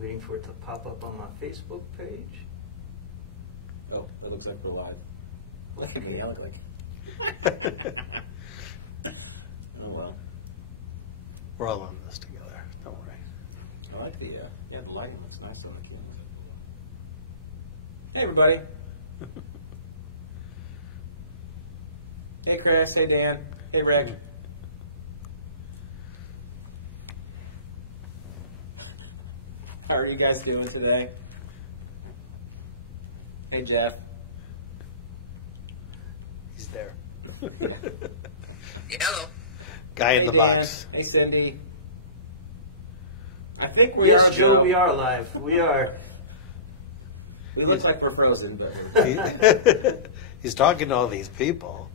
Waiting for it to pop up on my Facebook page. Oh, that looks like we're live. What do they look like? Oh, well. We're all on this together. Don't worry. I like the, yeah, the lighting looks nice on the camera. Hey, everybody. Hey, Chris. Hey, Dan. Hey, Rick. How are you guys doing today? Hey, Jeff. He's there. Hello. Guy in Hey, the Dan. box. Hey, Cindy. I think we Yes, are. Joe, Joe. we are live. We are. We look like we're frozen, but He's talking to all these people.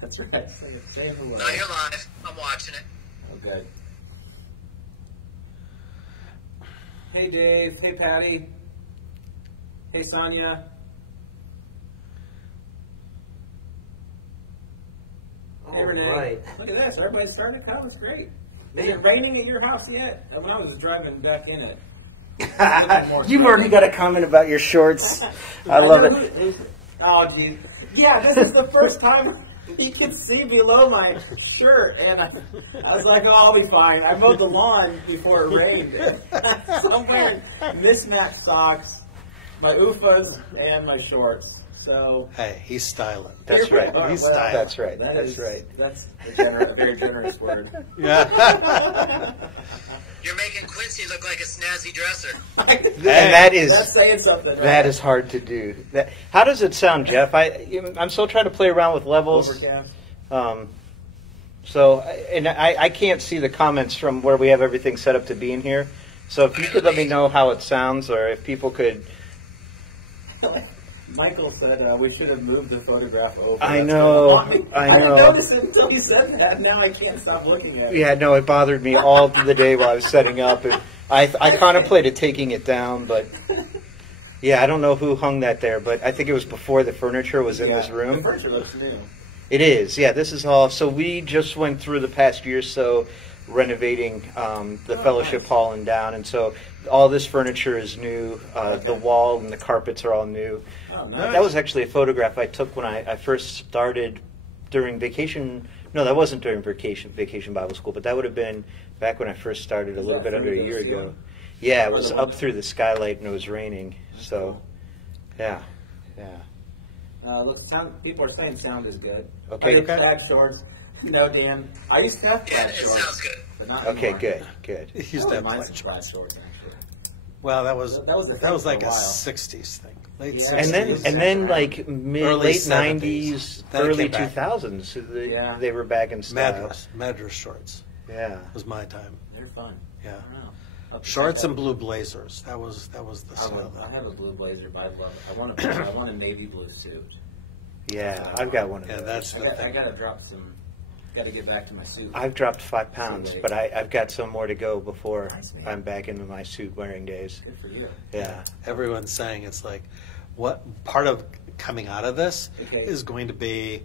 that's right. Say hello. No, you're live. I'm watching it. Okay. Hey, Dave. Hey, Patty. Hey, Sonia. Hey, Renee. Right. Look at this. Everybody's starting to come. It's great. Is Man. it raining at your house yet? When I was driving back in it. You've already got a comment about your shorts. I love know it. Oh, dude. Yeah, this is the first time you can see below my shirt. And I was like, oh, I'll be fine. I mowed the lawn before it rained. So I'm wearing mismatched socks, my OOFAs, and my shorts. So Hey, he's styling. That's here we right. are. He's Well, styling. That's right. that That's is- right. That's a very generous word. Yeah. You're making Quincy look like a snazzy dresser. And that is- that's saying something. Right? That is hard to do. How does it sound, Jeff? I'm still trying to play around with levels. Overcast. I can't see the comments from where we have everything set up to be in here. So if you could let me know how it sounds, or if people could. Michael said we should have moved the photograph over. I That's know, what I'm- I I didn't know. notice it until he said that. Now I can't stop looking at it. Yeah, no, it bothered me all through the day while I was setting up. And I contemplated taking it down, but yeah, I don't know who hung that there, but I think it was before the furniture was in this The room. furniture looks new. It is, yeah. This is all. So we just went through the past year or so renovating the fellowship nice. hall and down, and so all this furniture is new. The wall and the carpets are all new. Oh, nice. That was actually a photograph I took when I first started during vacation. No, that wasn't during vacation Bible school, but that would have been back when I first started a Is little that bit under a through the year ago. ceiling? Yeah, it Or was the up window? through the skylight and it was raining. So, cool. yeah. People are saying sound is good. Okay. I get plaid shorts. No, Dan. I used to have Oh, Yeah, plaid it shorts. sounds good. But not Okay, anymore. good. He I used to have mine plaid some shorts. plaid shorts, actually. Well, that was That was a thing like for a a while. 60s thing. Late Yeah. 60s. And then like Early late 70s. '90s, Then it early came back. 2000s, Yeah. they were back in style. Madras shorts Yeah. was my time. They're fun. Yeah. I don't know. Shorts and blue blazers. That was the style. I have a blue blazer, but I love it. I want a navy blue suit. Yeah, I've got one of Yeah, those. that's the I thing. gotta drop some. Gotta get back to my suit. I've dropped 5 pounds, Somebody- but I've got some more to go before Nice, man. I'm back into my suit wearing days. Good for you. Yeah. Everyone's saying it's like, what part of coming out of this Okay. is going to be,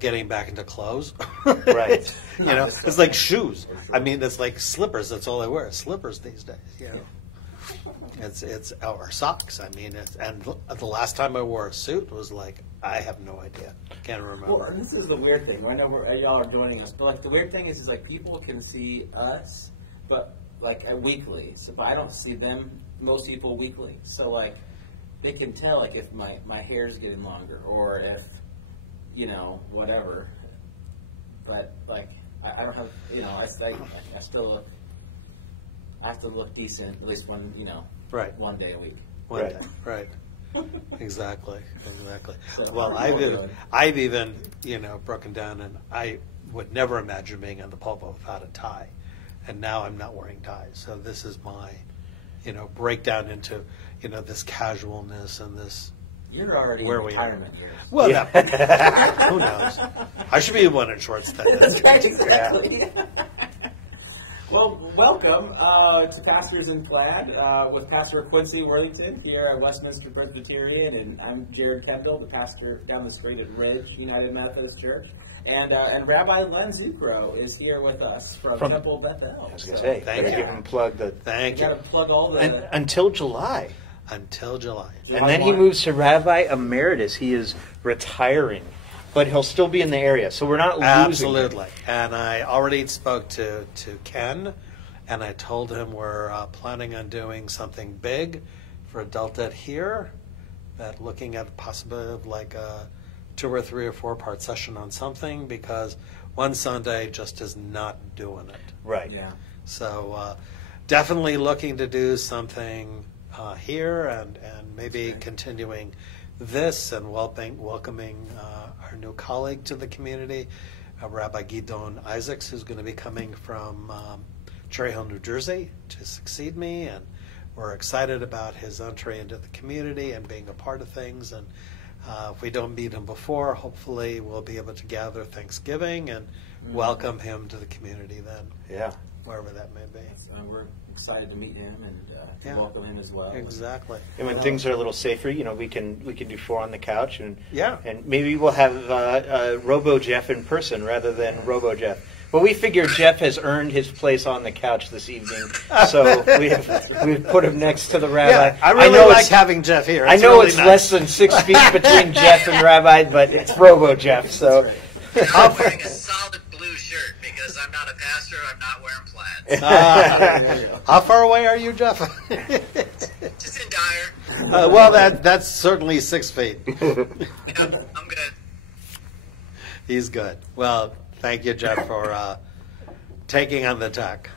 getting back into clothes. Right. It's like shoes. I mean, it's like slippers. That's all I wear. Slippers these days. It's or socks. I mean, and the last time I wore a suit was like, I have no idea. Can't remember. Well, and this is the weird thing. I know y'all are joining us, but like the weird thing is like people can see us, but like weekly. So, but I don't see them. Most people weekly. So like, they can tell like if my hair's getting longer or if whatever. But like I don't have I still I have to look decent at least one Right. one day a week. One Right. day. Right. Exactly. So, Well, how are you doing? I've even broken down, and I would never imagine being in the pulpit without a tie, and now I'm not wearing ties. So this is my, breakdown into, this casualness and this. You're already Where in we are. retirement years. Well, Yeah. who knows? I should be one in shorts then. That's right, exactly. Well, welcome to Pastors In Plaid with Pastor Quincy Worthington here at Westminster Presbyterian, and I'm Jared Kendall, the pastor down the street at Ridge United Methodist Church, and Rabbi Len Zucro is here with us from Temple Bethel. I was going to say, thank you. Give him plug the. Thank You you. got to plug all the Until July. Until July. And then he moves to Rabbi Emeritus. He is retiring, but he'll still be in the area. So we're not losing Absolutely. him. And I already spoke to Ken, and I told him we're planning on doing something big for Adult Ed here, that looking at the possibility of like a 2 or 3 or 4 part session on something, because one Sunday just is not doing it. Right. Yeah. So definitely looking to do something here, and maybe continuing this and welcoming our new colleague to the community, Rabbi Gidon Isaacs, who's going to be coming from Cherry Hill, New Jersey, to succeed me, and we're excited about his entry into the community and being a part of things. And if we don't meet him before, hopefully we'll be able to gather Thanksgiving and welcome him to the community then. Yeah. Wherever that may be. we're excited to meet him and to Yeah. welcome him as well. Exactly. And when things are a little safer, we can do 4 on the couch, and maybe we'll have Robo Jeff in person rather than Robo Jeff. But we figure Jeff has earned his place on the couch this evening, so we've put him next to the rabbi. Yeah, I really like having Jeff here. I know it's less than 6 feet between Jeff and Rabbi, but it's Robo Jeff. So I'm wearing a solid blue shirt because I'm not a pastor. I'm not wearing plaids. How far away are you, Jeff? Just in Dyer. Well, that's certainly 6 feet. Yep, I'm good. He's good. Well, thank you, Jeff, for taking on the tech.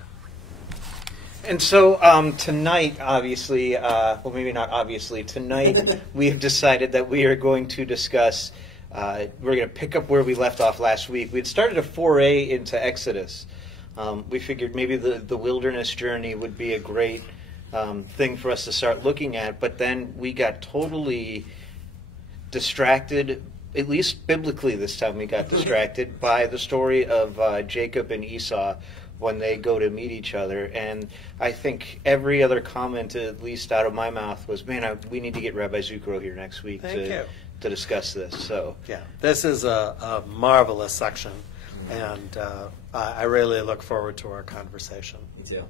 And so tonight, obviously, well, maybe not obviously, tonight we have decided that we are going to discuss, we're going to pick up where we left off last week. We had started a foray into Exodus. We figured maybe the wilderness journey would be a great thing for us to start looking at, but then we got totally distracted. At least biblically this time we got distracted by the story of Jacob and Esau when they go to meet each other. And I think every other comment, at least out of my mouth, was, man, we need to get Rabbi Zucro here next week to discuss this. So yeah, this is a marvelous section, and I really look forward to our conversation. Me too.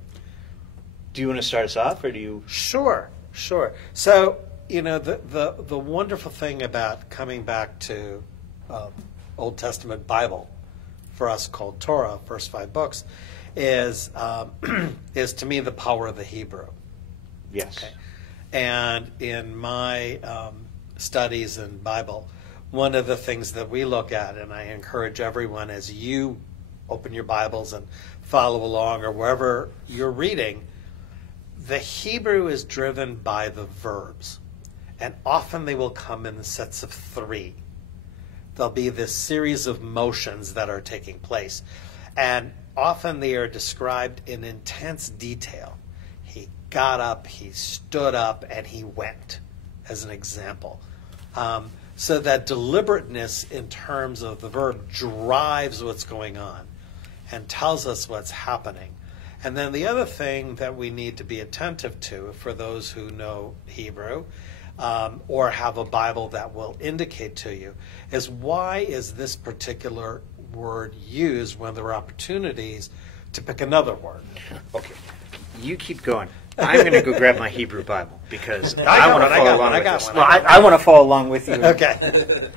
Do you want to start us off, or do you? Sure. So, the wonderful thing about coming back to Old Testament Bible, for us called Torah, first 5 books, is to me the power of the Hebrew. Yes. Okay. And in my studies in Bible, one of the things that we look at, and I encourage everyone as you open your Bibles and follow along or wherever you're reading, the Hebrew is driven by the verbs. And often they will come in sets of 3. There'll be this series of motions that are taking place. And often they are described in intense detail. He got up, he stood up, and he went, as an example. So that deliberateness in terms of the verb drives what's going on and tells us what's happening. And then the other thing that we need to be attentive to, for those who know Hebrew, or have a Bible that will indicate to you, is why is this particular word used when there are opportunities to pick another word? Okay, you keep going. I'm going to go grab my Hebrew Bible because I want to follow along with this. I want to follow along with you. Okay.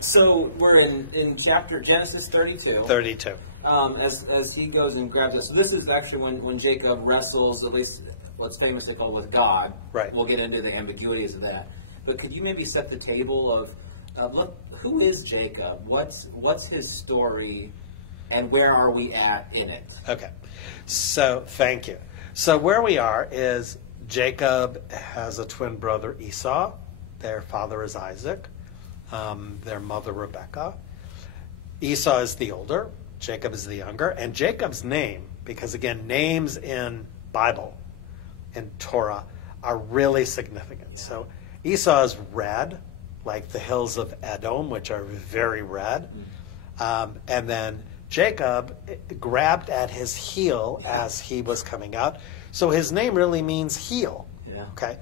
So we're in chapter Genesis 32. 32. As he goes and grabs us. So this is actually when Jacob wrestles, at least what's famously called, with God. Right. We'll get into the ambiguities of that. But could you maybe set the table of look, who is Jacob? What's his story, and where are we at in it? Okay. So thank you. So where we are is Jacob has a twin brother, Esau. Their father is Isaac. Their mother, Rebekah. Esau is the older. Jacob is the younger. And Jacob's name, because again, names in Bible, in Torah, are really significant. So Esau is red, like the hills of Edom, which are very red. And then Jacob grabbed at his heel as he was coming out. So his name really means heel. Yeah. Okay.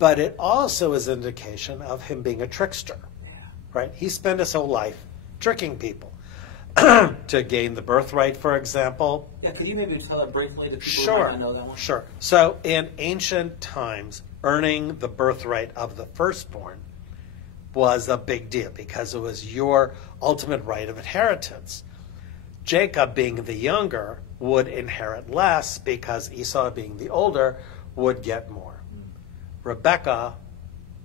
But it also is an indication of him being a trickster. Yeah. Right? He spent his whole life tricking people. To gain the birthright, for example. Yeah, could you maybe tell that briefly to people who might Sure. not know that one? Sure. So in ancient times, earning the birthright of the firstborn was a big deal because it was your ultimate right of inheritance. Jacob, being the younger, would inherit less because Esau, being the older, would get more. Rebecca,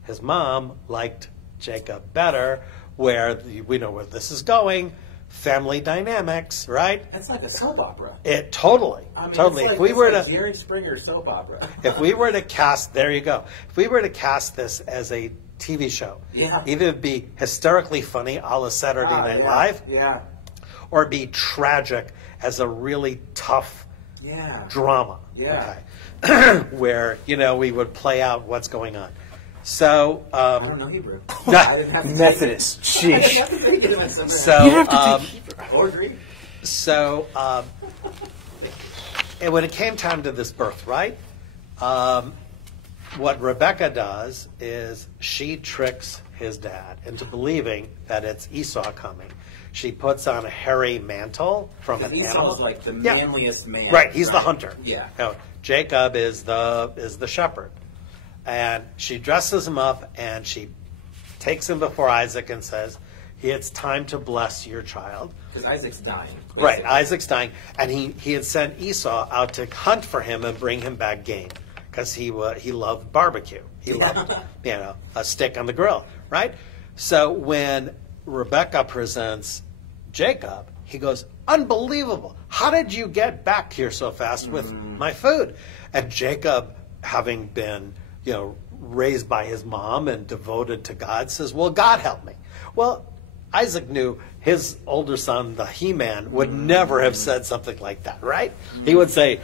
his mom, liked Jacob better, where we know where this is going. Family dynamics, right? That's like a soap opera. It totally, I mean, totally. It's like, If we were like to Jerry Springer soap opera. if we were to cast, there you go. If we were to cast this as a TV show, Yeah. either it'd be hysterically funny a la Saturday Night Live, Yeah. or be tragic as a really tough Yeah. drama. Yeah. Okay? Where, we would play out what's going on. So, I don't know Hebrew. I didn't have to Methodist. I didn't Sheesh. have to take it in some so, or Greek. So, and when it came time to this birthright, what Rebecca does is she tricks his dad into believing that it's Esau coming. She puts on a hairy mantle from an animal. Esau's like the Yeah. manliest man. Right, he's the hunter. Yeah. Jacob is the shepherd. And she dresses him up and she takes him before Isaac and says, it's time to bless your child. Because Isaac's dying. Right, basically. Isaac's dying. And he had sent Esau out to hunt for him and bring him back game. Because he loved barbecue. He loved, a stick on the grill, right? So when Rebecca presents Jacob, he goes, unbelievable. How did you get back here so fast with my food? And Jacob, having been, raised by his mom and devoted to God, says, well, God help me. Well, Isaac knew his older son, the He-Man, would never have said something like that, right? He would say,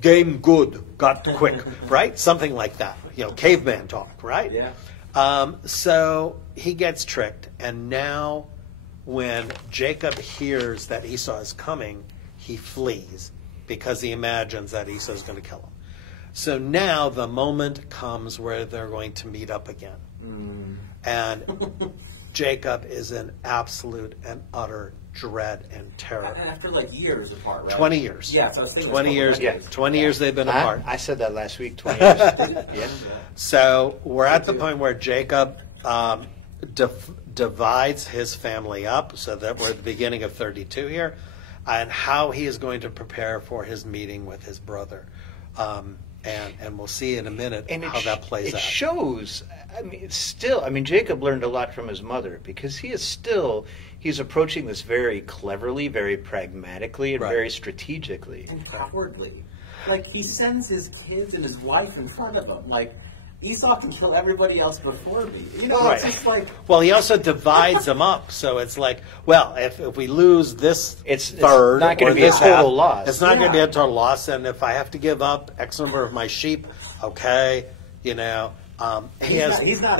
game good, got quick, right? Something like that, caveman talk, right? Yeah. So he gets tricked, and now when Jacob hears that Esau is coming, he flees because he imagines that Esau is going to kill him. So now the moment comes where they're going to meet up again. And Jacob is in absolute and utter dread and terror. And after years apart, right? 20 years. Yeah, so I was thinking 20 years. yeah. 20 years they've been apart. I said that last week, 20 years. Yeah. So we're at the point where Jacob divides his family up, so that we're at the beginning of 32 here, and how he is going to prepare for his meeting with his brother. And we'll see in a minute how that plays out. It shows, Jacob learned a lot from his mother because he's approaching this very cleverly, very pragmatically, and very strategically. And cowardly. He sends his kids and his wife in front of him. Esau can kill everybody else before me. Right. It's just Well, he also divides them up, so it's if we lose this third, it's not going to be this a total half, loss. It's not going to be a total loss, and if I have to give up X number of my sheep, okay, he's not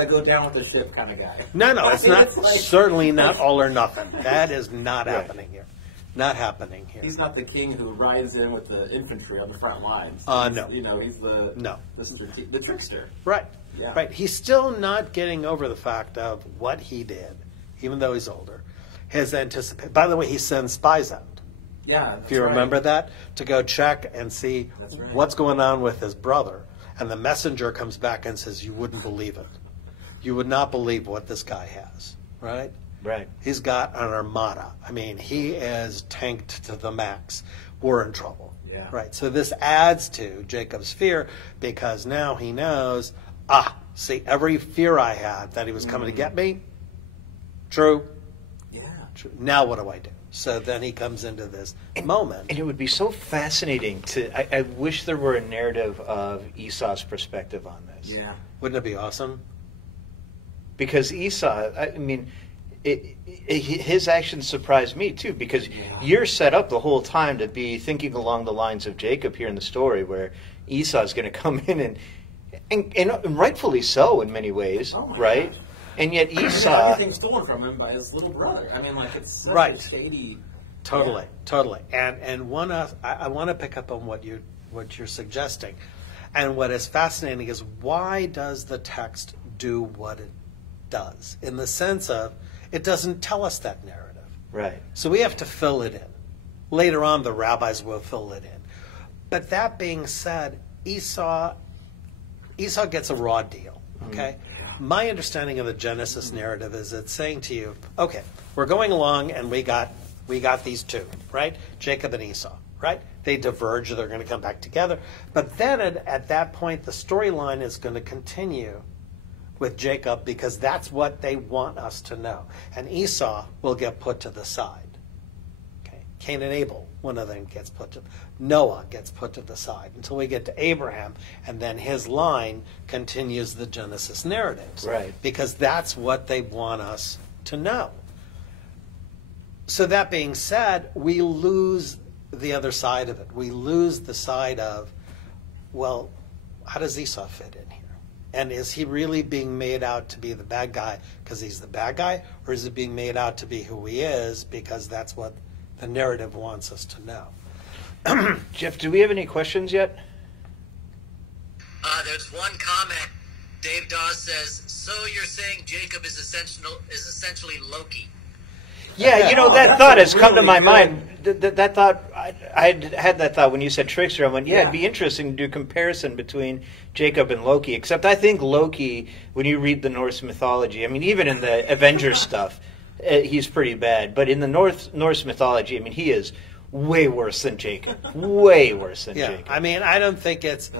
a go down with the ship kind of guy. No, it's not. Certainly not all or nothing. That is not happening here. Not happening here. He's not the king who rides in with the infantry on the front lines. No. He's the trickster. Right. Yeah. Right. He's still not getting over the fact of what he did, even though he's older. His anticipation. By the way, he sends spies out. Yeah. If you remember that, to go check and see what's going on with his brother. And the messenger comes back and says, you wouldn't believe it. You would not believe what this guy has. Right? Right. He's got an armada. He is tanked to the max. We're in trouble. Yeah. Right. So this adds to Jacob's fear because now he knows, see, every fear I had that he was coming to get me, true. Yeah. True. Now what do I do? So then he comes into this moment. And it would be so fascinating I wish there were a narrative of Esau's perspective on this. Yeah. Wouldn't it be awesome? Because Esau, his actions surprised me too, because you're set up the whole time to be thinking along the lines of Jacob here in the story, where Esau's going to come in and rightfully so in many ways, right? Gosh. And yet Esau, everything's stolen from him by his little brother. It's such a shady. Totally, totally. And I want to pick up on what you're suggesting. And what is fascinating is, why does the text do what it does? In the sense of, it doesn't tell us that narrative. Right. So we have to fill it in. Later on, the rabbis will fill it in. But that being said, Esau gets a raw deal. Okay? My understanding of the Genesis narrative is it's saying to you, okay, we're going along and we got these two, right? Jacob and Esau, right? They diverge, they're going to come back together. But then at that point, the storyline is going to continue with Jacob, because that's what they want us to know. And Esau will get put to the side. Okay? Cain and Abel, one of them gets put to, Noah gets put to the side until we get to Abraham, and then his line continues the Genesis narratives. Right. Because that's what they want us to know. So that being said, we lose the other side of it. We lose the side of, well, how does Esau fit in here? And is he really being made out to be the bad guy because he's the bad guy? Or is it being made out to be who he is because that's what the narrative wants us to know? Jeff, do we have any questions yet? There's one comment. Dave Dawes says, so you're saying Jacob is essentially Loki? Yeah, you know, that thought has come to my mind. That thought, I had that thought when you said trickster. I went, yeah, it'd be interesting to do a comparison between Jacob and Loki. Except I think Loki, when you read the Norse mythology, I mean, even in the Avengers stuff, he's pretty bad. But in the Norse mythology, I mean, he is way worse than Jacob. Way worse than Jacob. I mean, I don't think it's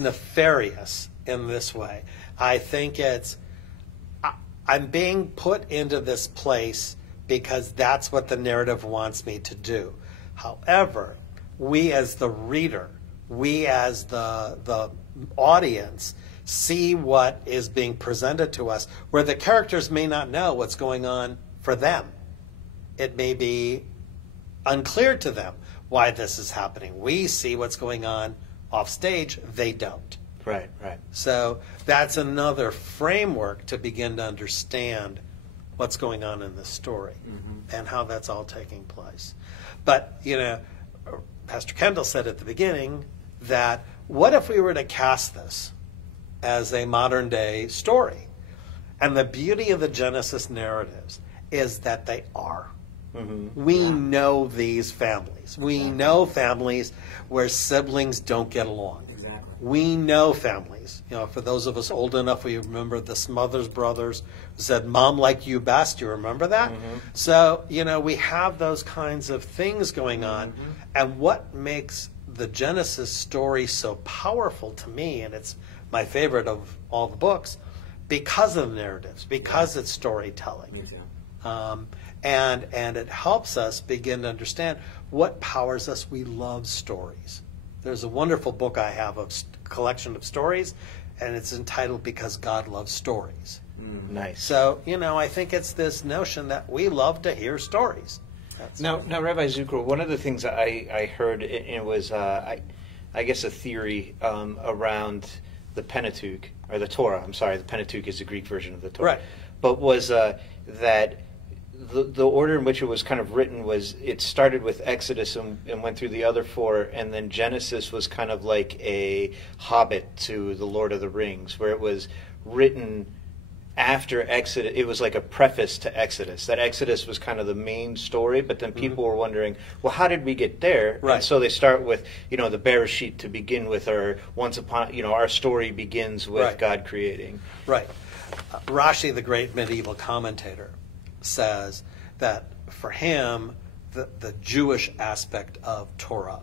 nefarious in this way. I think I'm being put into this place because that's what the narrative wants me to do. However, we as the reader, we as the audience, see what is being presented to us, where the characters may not know what's going on for them. It may be unclear to them why this is happening. We see what's going on off stage, they don't. Right, right. So that's another framework to begin to understand what's going on in the story and how that's all taking place. But, you know, Pastor Kendall said at the beginning that what if we were to cast this as a modern day story? And the beauty of the Genesis narratives is that they are. We know these families. We know families where siblings don't get along. We know families. You know, for those of us old enough, we remember the Smothers Brothers who said, "Mom like you best." You remember that? So, you know, we have those kinds of things going on. And what makes the Genesis story so powerful to me, and it's my favorite of all the books, because of the narratives, because it's storytelling. Me too. And it helps us begin to understand what powers us. We love stories. There's a wonderful book I have of collection of stories, and it's entitled "Because God Loves Stories." Nice. So, you know, I think it's this notion that we love to hear stories. Now, Rabbi Zucker, one of the things I heard, it was, I guess, a theory around the Pentateuch, or the Torah. I'm sorry, the Pentateuch is the Greek version of the Torah. Right. But was that the order in which it was kind of written was, it started with Exodus and went through the other four, and then Genesis was kind of like a Hobbit to the Lord of the Rings, where it was written after Exodus. It was like a preface to Exodus. That Exodus was kind of the main story, but then people were wondering, well, how did we get there? Right. And so they start with, you know, the Bereshit to begin with, or once upon, you know, our story begins with God creating. Right. Rashi, the great medieval commentator, says that for him, the Jewish aspect of Torah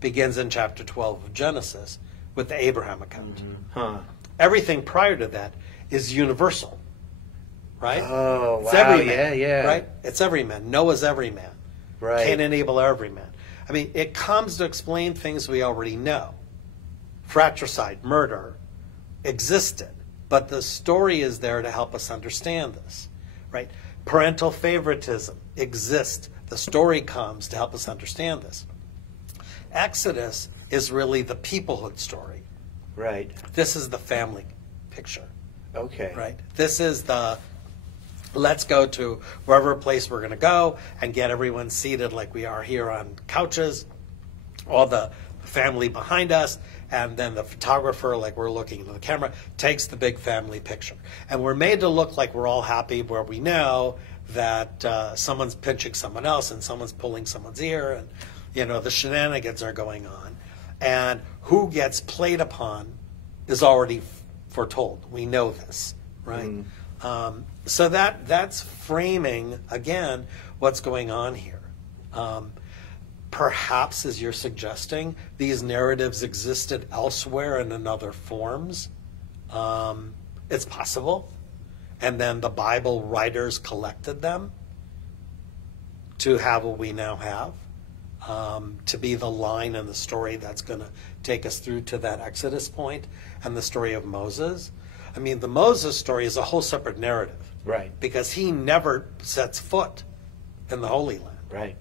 begins in chapter 12 of Genesis with the Abraham account. Everything prior to that is universal, right? Oh, It's wow, everyman, yeah. right? It's everyman. Noah's everyman. Right. Cain and Abel are everyman. I mean, it comes to explain things we already know. Fratricide, murder, existed, but the story is there to help us understand this, right? Parental favoritism exists. The story comes to help us understand this. Exodus is really the peoplehood story. Right. This is the family picture. Okay. Right. This is the let's go to wherever place we're going to go and get everyone seated like we are here on couches, all the family behind us, and then the photographer, like we're looking into the camera, takes the big family picture. And we're made to look like we're all happy, where we know that someone's pinching someone else and someone's pulling someone's ear, and the shenanigans are going on. And who gets played upon is already foretold. We know this, right? So that's framing, again, what's going on here. Perhaps, as you're suggesting, these narratives existed elsewhere and in other forms. It's possible. And then the Bible writers collected them to have what we now have, to be the line in the story that's going to take us through to that Exodus point and the story of Moses. I mean, the Moses story is a whole separate narrative. Right. Because he never sets foot in the Holy Land. Right.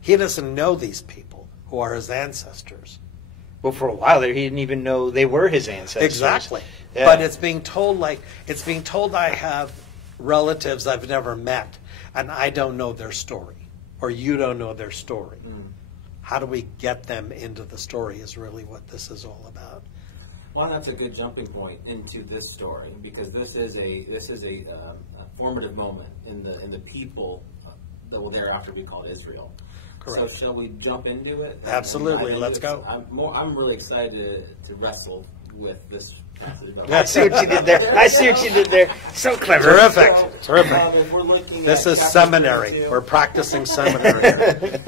He doesn't know these people who are his ancestors. Well, for a while there, he didn't even know they were his ancestors. Exactly. Yeah. But it's being told I have relatives I've never met, and I don't know their story, or you don't know their story. How do we get them into the story is really what this is all about. Well, that's a good jumping point into this story, because this is a formative moment in the people that will thereafter be called Israel. Correct. So shall we jump into it? Absolutely. Let's go. I'm really excited to wrestle with this passage. I see what you did there. I see what you did there. So clever. Terrific. Terrific. If we're looking This at is chapter seminary. 22, We're practicing seminary.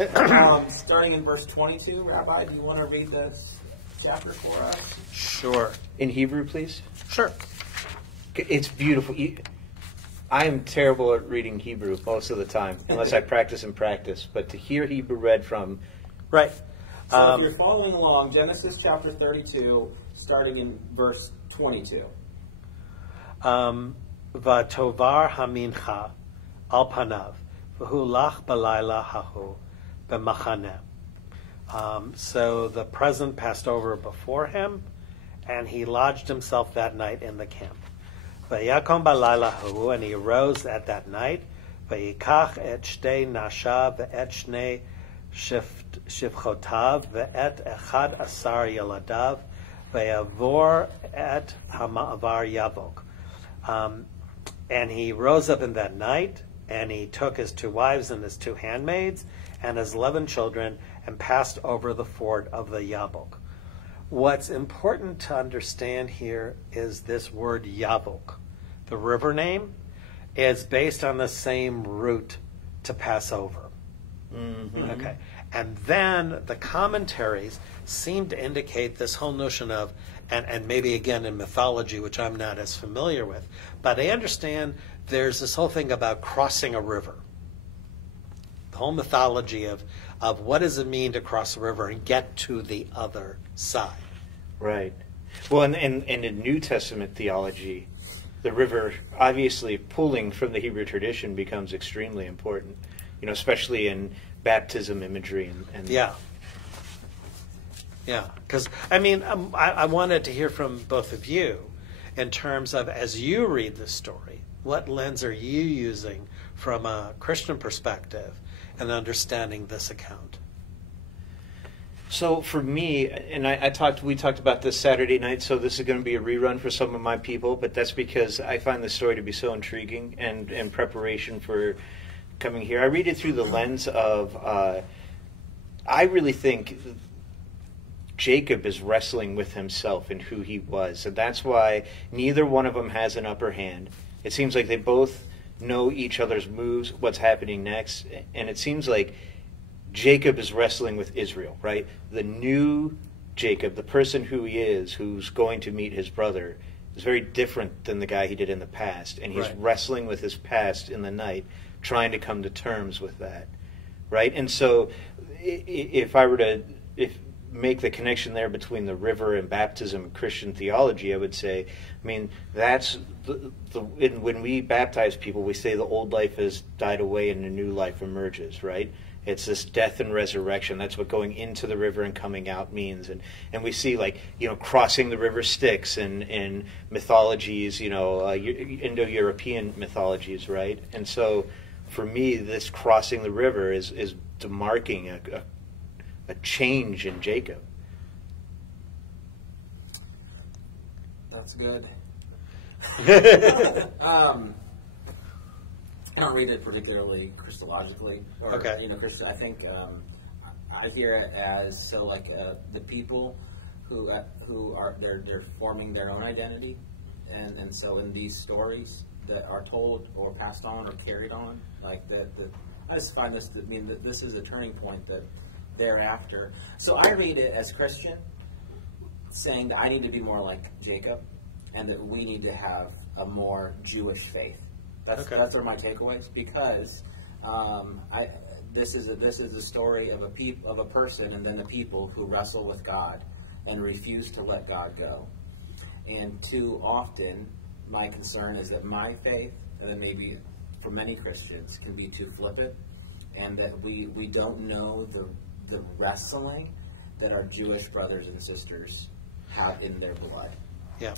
starting in verse 22, Rabbi, do you want to read this chapter for us? Sure. In Hebrew, please. Sure. It's beautiful. I am terrible at reading Hebrew most of the time, unless I practice and practice. But to hear Hebrew read from... Right. So if you're following along, Genesis chapter 32, starting in verse 22. Vatovar hamincha al panav, v'hu lach balayla hahu b'machaneh. So the present passed over before him, and he lodged himself that night in the camp. Vayakom balayla hahu, and he arose at that night. Vayikach et shtei nashav ve'et shnei shivchotav ve'et echad asar yaladav ve'yavor et hama'avar yavok. And he rose up in that night, and he took his 2 wives and his 2 handmaids and his 11 children and passed over the ford of the Yabok. What's important to understand here is this word Yabok. The river name is based on the same root to pass over. Mm-hmm. Okay. And then the commentaries seem to indicate this whole notion of, and maybe again in mythology, which I'm not as familiar with, but I understand there's this whole thing about crossing a river. The whole mythology of what does it mean to cross a river and get to the other side. Right. Well, and in New Testament theology, the river, obviously pulling from the Hebrew tradition, becomes extremely important, especially in baptism imagery. And Yeah. Yeah, because, I wanted to hear from both of you in terms of, as you read the story, what lens are you using from a Christian perspective in understanding this account? So for me, and we talked about this Saturday night, so this is going to be a rerun for some of my people, but that's because I find the story to be so intriguing, and in preparation for coming here, I read it through the lens of, I really think Jacob is wrestling with himself and who he was, and that's why neither one of them has an upper hand. It seems like they both know each other's moves, what's happening next, and it seems like Jacob is wrestling with Israel, right? The new Jacob, the person who he is, who's going to meet his brother, is very different than the guy he did in the past, and he's wrestling with his past in the night, trying to come to terms with that, right? And so if make the connection there between the river and baptism and Christian theology, I would say, I mean, that's when we baptize people, we say the old life has died away and a new life emerges, right? It's this death and resurrection. That's what going into the river and coming out means. And we see, like, crossing the river Styx in mythologies, Indo-European mythologies, right? And so for me, this crossing the river is demarking a change in Jacob. That's good. I don't read it particularly Christologically. Or, Okay. I think I hear it as the people who are they're forming their own identity, and so in these stories that are told or passed on or carried on, I just find this to mean that this is a turning point that thereafter. So I read it as Christian, saying that I need to be more like Jacob, and that we need to have a more Jewish faith. That's are my takeaways, because this is a story of a person and then the people who wrestle with God and refuse to let God go. And too often, my concern is that my faith, and then maybe for many Christians, can be too flippant, and that we don't know the wrestling that our Jewish brothers and sisters have in their blood. Yeah.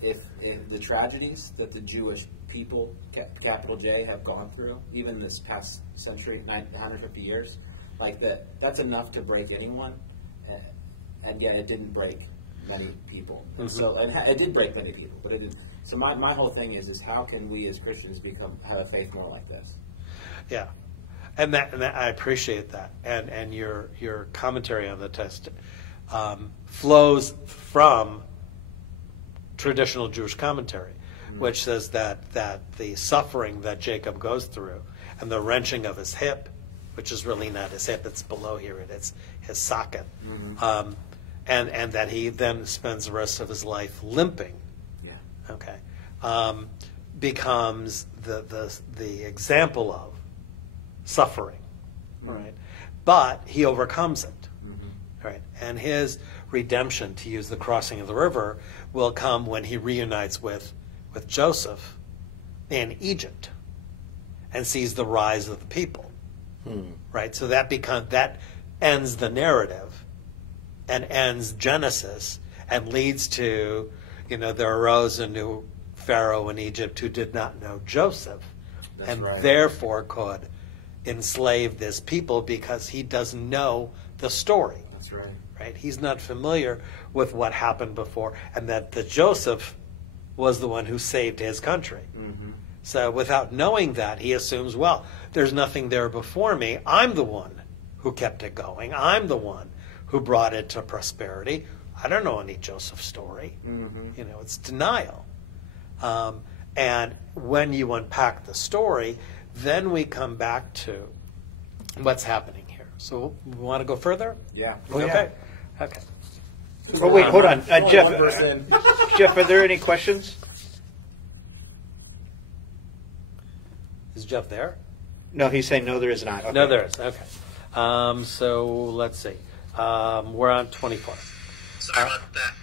If the tragedies that the Jewish people, capital J, have gone through, even this past century, 150 years, that's enough to break anyone. And yet it didn't break many people. Mm-hmm. And so, it did break many people, but it didn't. So my whole thing is how can we as Christians have a faith more like this? Yeah, and that I appreciate that, and your commentary on the text flows from traditional Jewish commentary, which says that the suffering that Jacob goes through and the wrenching of his hip, which is really not his hip, it's below here, it's his socket, and that he then spends the rest of his life limping. Yeah. Okay. Becomes the example of suffering, right? But he overcomes it, right? And his redemption, to use the crossing of the river, will come when he reunites with Joseph in Egypt and sees the rise of the people, right? So that ends the narrative and ends Genesis and leads to, there arose a new Pharaoh in Egypt who did not know Joseph. That's and right. Therefore could enslave this people because he doesn't know the story. That's right. Right? He's not familiar with what happened before, and that Joseph was the one who saved his country. So without knowing that, he assumes, well, there's nothing there before me. I'm the one who kept it going. I'm the one who brought it to prosperity. I don't know any Joseph story. It's denial. And when you unpack the story, then we come back to what's happening here. So we want to go further? Yeah. Okay. Okay. Oh, wait, hold on. Jeff, Jeff, are there any questions? Is Jeff there? No, he's saying no, there is not. Okay. No, there is. Okay. So let's see. We're on 24. Sorry about that.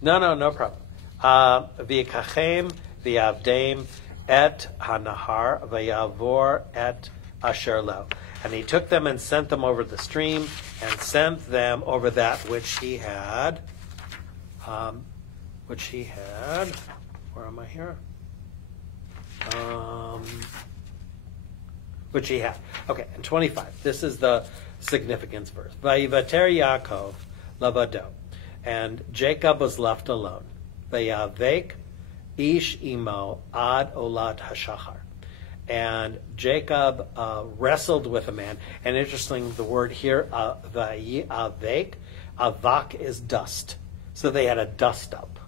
No problem. V'yikachem v'yavdem et hanahar v'yavor et asher lo. And he took them and sent them over the stream and sent them over that which he had. Where am I here? Which he had. Okay, and 25. This is the significance verse. Vayivater Yaakov lavado. And Jacob was left alone. Vayavek ish imo ad olat hashachar. And Jacob wrestled with a man. And interesting, the word here, vayavek, avak is dust. So they had a dust up.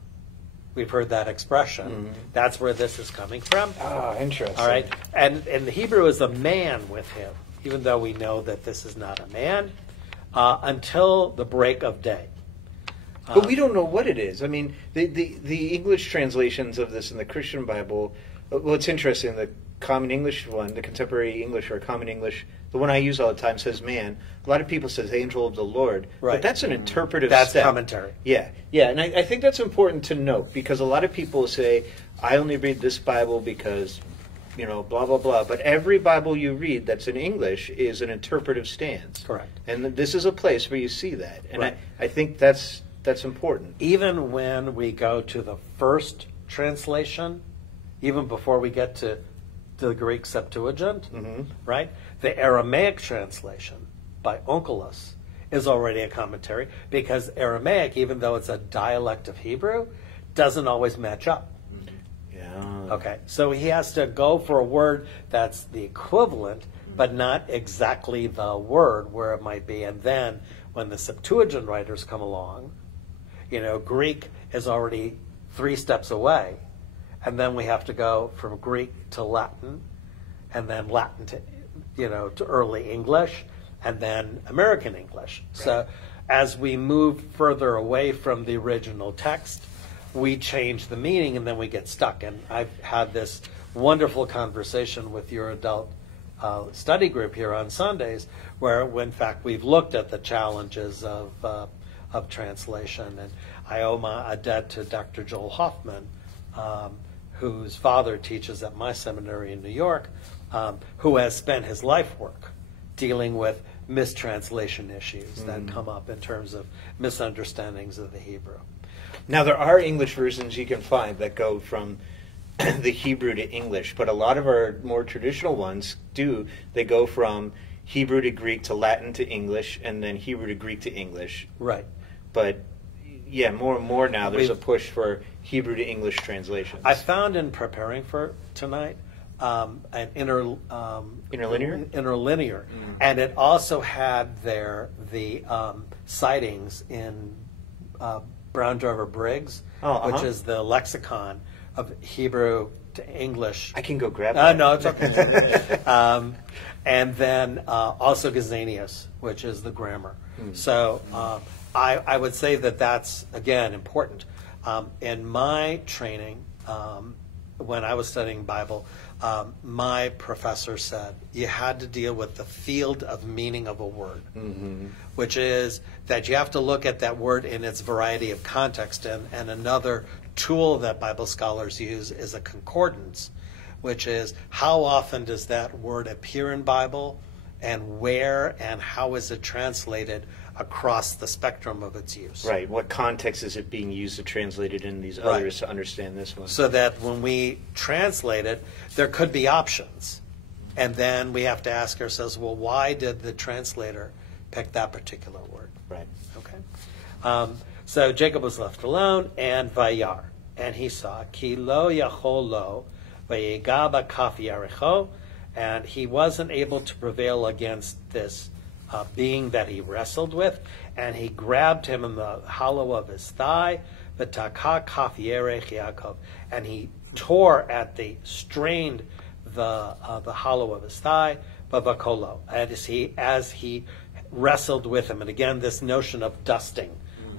We've heard that expression. That's where this is coming from. Ah, interesting. All right. And the Hebrew is a man with him, even though we know that this is not a man, until the break of day. But we don't know what it is. I mean, the English translations of this in the Christian Bible, well, it's interesting, the Common English one, the Contemporary English or Common English, the one I use all the time says man. A lot of people says angel of the Lord, Right. but that's an interpretive That's step. commentary. Yeah, and I think that's important to note because a lot of people say, I only read this Bible because, blah, blah, blah. But every Bible you read that's in English is an interpretive stance. Correct. And this is a place where you see that. And Right. I think that's important. Even when we go to the first translation, even before we get to the Greek Septuagint, right? The Aramaic translation by Onkelos is already a commentary because Aramaic, even though it's a dialect of Hebrew, doesn't always match up. Yeah. Okay, so he has to go for a word that's the equivalent, but not exactly the word where it might be. And then when the Septuagint writers come along, Greek is already 3 steps away. And then we have to go from Greek to Latin, and then Latin to, to early English, and then American English. Right. So as we move further away from the original text, we change the meaning, and then we get stuck. And I've had this wonderful conversation with your adult study group here on Sundays, where, in fact, we've looked at the challenges of translation. And I owe a debt to Dr. Joel Hoffman, whose father teaches at my seminary in New York, who has spent his life work dealing with mistranslation issues that come up in terms of misunderstandings of the Hebrew. Now, there are English versions you can find that go from the Hebrew to English, but a lot of our more traditional ones do. They go from Hebrew to Greek to Latin to English, and then Hebrew to Greek to English. Right. But yeah, more and more now there's a push for Hebrew to English translations. I found in preparing for tonight an interlinear, and it also had there the sightings in Brown Driver Briggs, which is the lexicon of Hebrew to English. I can go grab that. No, it's okay. And then also Gesenius, which is the grammar. So I would say that that's, again, important. In my training, when I was studying Bible, my professor said you had to deal with the field of meaning of a word, which is that you have to look at that word in its variety of context. And another tool that Bible scholars use is a concordance, which is how often does that word appear in Bible, and where and how is it translated across the spectrum of its use. Right. What context is it being used to translate it in these others to understand this one? So that when we translate it, there could be options. And then we have to ask ourselves, well, why did the translator pick that particular word? Right. Okay. So Jacob was left alone, and Vayar. And he saw, Ki lo yachol lo, vayigaba kaf yarecho, and he wasn't able to prevail against this being that he wrestled with, and he grabbed him in the hollow of his thigh, v'taka kaf yerech Yaakov, and he tore at strained the hollow of his thigh, v'vakolo, as he wrestled with him. And again, this notion of dusting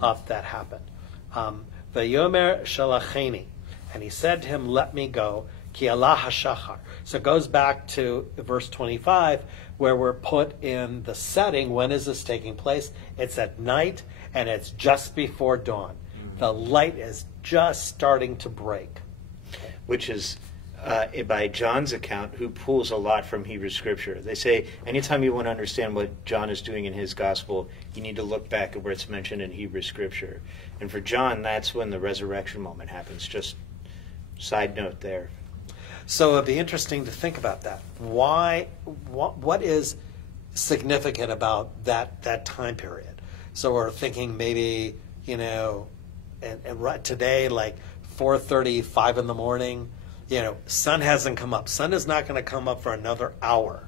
up that happened. V'yomer shalacheni, and he said to him, let me go, ki Allah hashachar. So it goes back to verse 25, where we're put in the setting. When is this taking place? It's at night, and it's just before dawn. The light is just starting to break. Which is, by John's account, who pulls a lot from Hebrew Scripture. They say anytime you want to understand what John is doing in his gospel, you need to look back at where it's mentioned in Hebrew Scripture. And for John, that's when the resurrection moment happens. Just side note there. So it'd be interesting to think about that. What is significant about that time period? So we're thinking maybe, and right today, like 4:30, 5 in the morning, sun hasn't come up. Sun is not going to come up for another hour.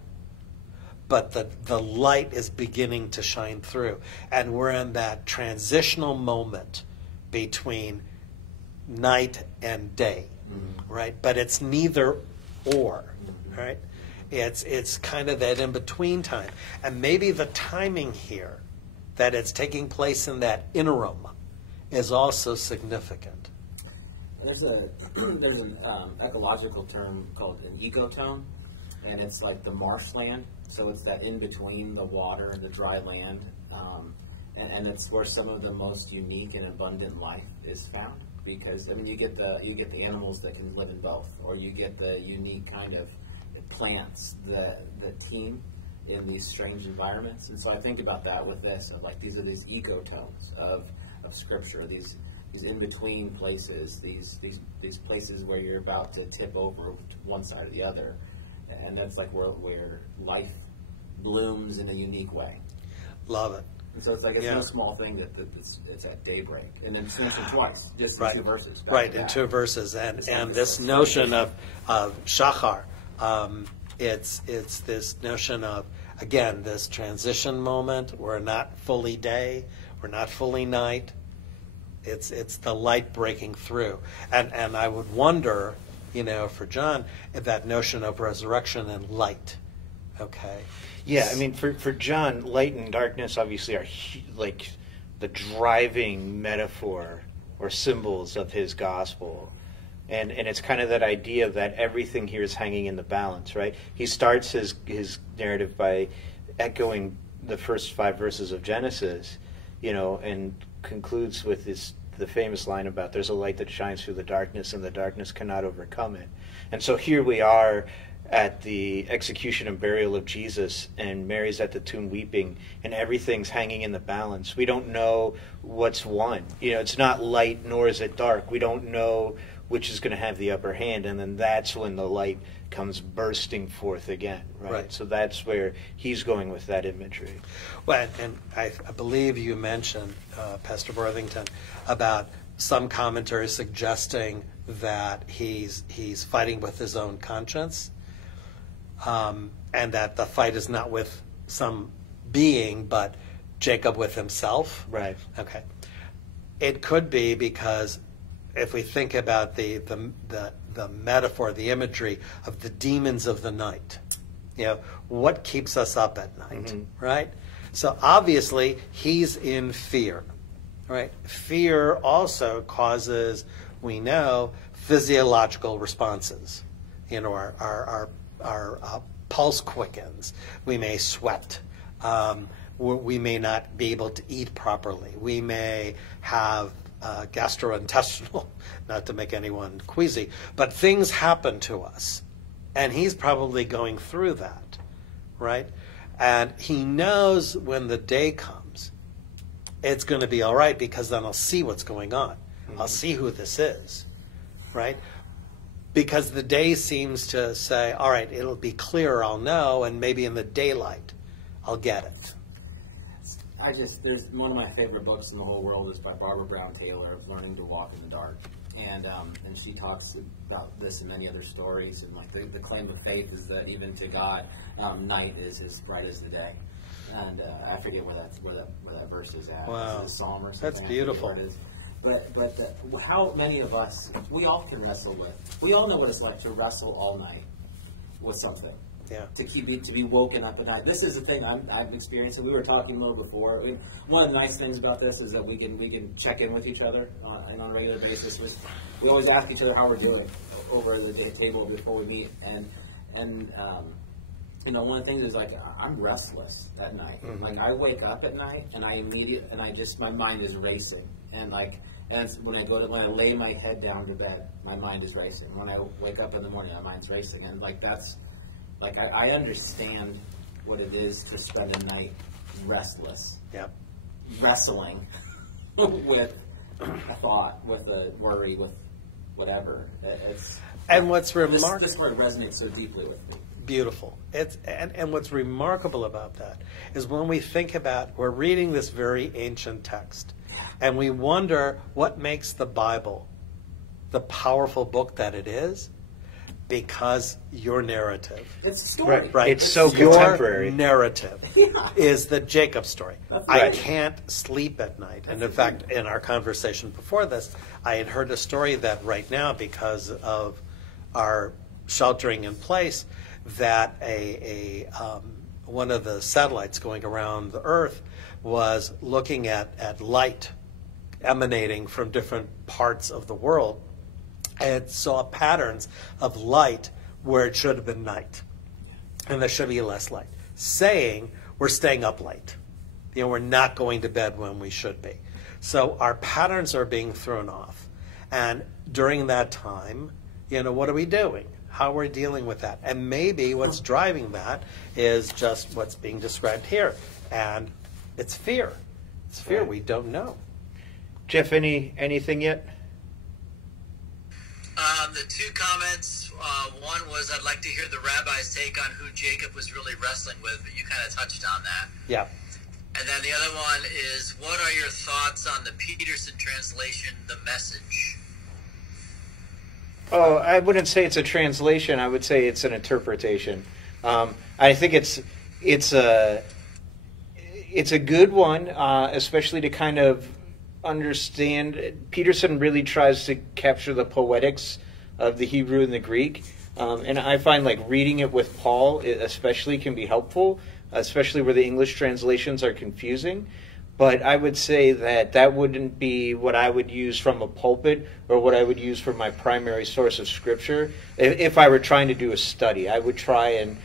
But the light is beginning to shine through. And we're in that transitional moment between night and day. Right, but it's neither or, right? It's kind of that in between time, and maybe the timing here, that it's taking place in that interim, is also significant. There's an ecological term called an ecotone, and it's like the marshland. So it's that in between the water and the dry land, and it's where some of the most unique and abundant life is found. Because I mean, you get the animals that can live in both, or you get the unique kind of plants that teem in these strange environments. And so I think about that with this, of like these are these ecotones of Scripture, these in between places, these places where you're about to tip over to one side or the other, and that's like where life blooms in a unique way. Love it. And so it's like it's no small thing that it's at daybreak, and then it's mentioned twice, just in two verses. Right, in two verses, and this notion of shachar, it's this notion of, again, this transition moment. We're not fully day, we're not fully night. It's the light breaking through, and I would wonder, for John, if that notion of resurrection and light. Okay. Yeah, I mean, for John, light and darkness obviously are like the driving metaphor or symbols of his gospel. And it's kind of that idea that everything here is hanging in the balance, right? He starts his narrative by echoing the first 5 verses of Genesis, and concludes with the famous line about there's a light that shines through the darkness and the darkness cannot overcome it. And so here we are at the execution and burial of Jesus, and Mary's at the tomb weeping, and everything's hanging in the balance. We don't know what's won. It's not light nor is it dark. We don't know which is going to have the upper hand, and then that's when the light comes bursting forth again, right? So that's where he's going with that imagery. Well, and I believe you mentioned, Pastor Worthington, about some commentaries suggesting that he's fighting with his own conscience. And that the fight is not with some being, but Jacob with himself. Right. Okay. It could be because if we think about the metaphor, the imagery of the demons of the night, what keeps us up at night, right? So obviously he's in fear, right? Fear also causes, we know, physiological responses. Our pulse quickens. We may sweat. We may not be able to eat properly. We may have gastrointestinal, not to make anyone queasy, but things happen to us. And he's probably going through that, right? And he knows when the day comes, it's going to be all right, because then I'll see what's going on. I'll see who this is, right? Because the day seems to say, all right, it'll be clear, I'll know, and maybe in the daylight, I'll get it. There's one of my favorite books in the whole world is by Barbara Brown Taylor, of Learning to Walk in the Dark. And she talks about this and many other stories, and like the claim of faith is that even to God, night is as bright as the day. And I forget where that verse is at. Wow. It's a psalm or something. That's beautiful. But how many of us, we all can wrestle with, we all know what it's like to wrestle all night with something. Yeah. To be woken up at night. This is the thing I'm experiencing. We were talking a little before. One of the nice things about this is that we can check in with each other on a regular basis. We always ask each other how we're doing over the table before we meet. And one of the things is like I'm restless at night. Like I wake up at night and my mind is racing, and when I lay my head down to bed, my mind is racing. When I wake up in the morning, my mind's racing, and I understand what it is to spend a night restless. Yep. Wrestling with a thought, with a worry, with whatever. What's remarkable? This word resonates so deeply with me. Beautiful. And what's remarkable about that is when we think about, we're reading this very ancient text, and we wonder what makes the Bible the powerful book that it is. Because your narrative. It's a story. Right. It's so contemporary. Your narrative is the Jacob story. That's I right. can't sleep at night. And in fact, in our conversation before this, I had heard a story that right now, because of our sheltering in place, that one of the satellites going around the Earth was looking at light emanating from different parts of the world. it saw patterns of light where it should have been night. And there should be less light. Saying we're staying up late. We're not going to bed when we should be. So our patterns are being thrown off. And during that time, what are we doing? How are we dealing with that? And maybe what's driving that is just what's being described here. And it's fear. It's fear. Right. We don't know. Jeff, anything yet? The two comments, one was I'd like to hear the rabbi's take on who Jacob was really wrestling with, but you kind of touched on that. Yeah. And then the other one is, what are your thoughts on the Peterson translation, The Message? Oh, I wouldn't say it's a translation. I would say it's an interpretation. I think it's a good one, especially to kind of understand. Peterson really tries to capture the poetics of the Hebrew and the Greek, and I find like reading it with Paul especially can be helpful, especially where the English translations are confusing. But I would say that wouldn't be what I would use from a pulpit or what I would use for my primary source of scripture. If I were trying to do a study, I would try and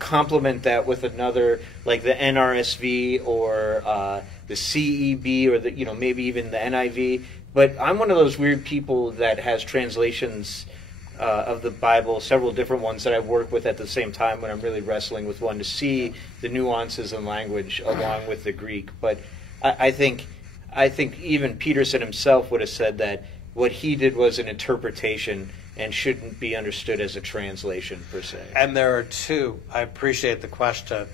complement that with another, like the NRSV or the CEB or the maybe even the NIV. But I'm one of those weird people that has translations of the Bible, several different ones that I work with at the same time when I'm really wrestling with one to see the nuances in language along with the Greek. But I think even Peterson himself would have said that what he did was an interpretation and shouldn't be understood as a translation per se. And there are two, I appreciate the question.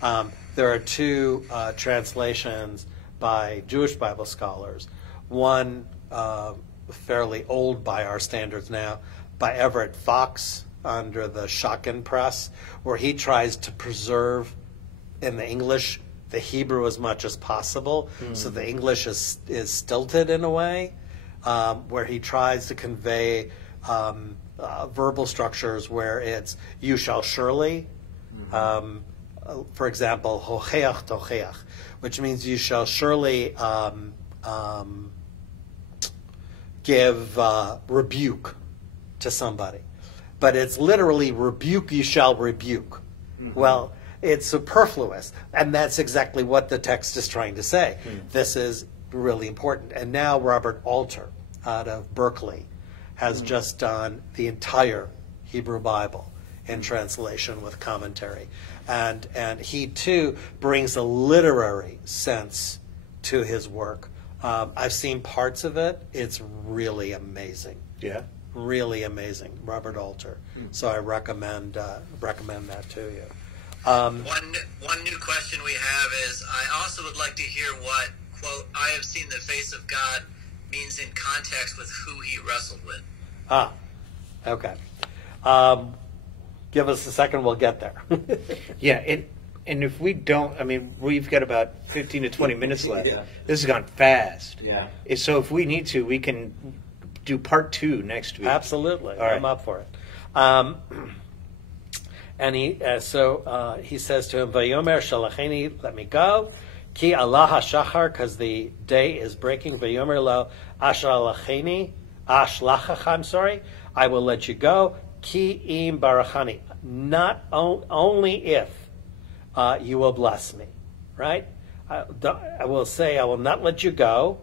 There are two translations by Jewish Bible scholars. One fairly old by our standards now, by Everett Fox under the Shotgun Press, where he tries to preserve in the English the Hebrew as much as possible. So the English is stilted in a way, where he tries to convey verbal structures where it's you shall surely. For example, hocheach tocheach, which means you shall surely give rebuke to somebody. But it's literally rebuke you shall rebuke. Well, it's superfluous. And that's exactly what the text is trying to say. This is really important. And now Robert Alter out of Berkeley has just done the entire Hebrew Bible in translation with commentary. And he too brings a literary sense to his work. I've seen parts of it. It's really amazing. Yeah. Really amazing, Robert Alter. So I recommend that to you. One new question we have is, I also would like to hear what, quote, I have seen the face of God means in context with who he wrestled with. Okay. Give us a second, we'll get there. Yeah, and if we don't, we've got about 15 to 20 minutes left. Yeah. This has gone fast. Yeah. So if we need to, we can do part 2 next week. Absolutely. All right. I'm up for it. And he says to him, Vayomer shalacheni, let me go. Ki Allah hashachar, because the day is breaking. Vayomer lo ashlacheni, I'm sorry, I will let you go. Ki im barachani, not only if you will bless me, right? I will say, I will not let you go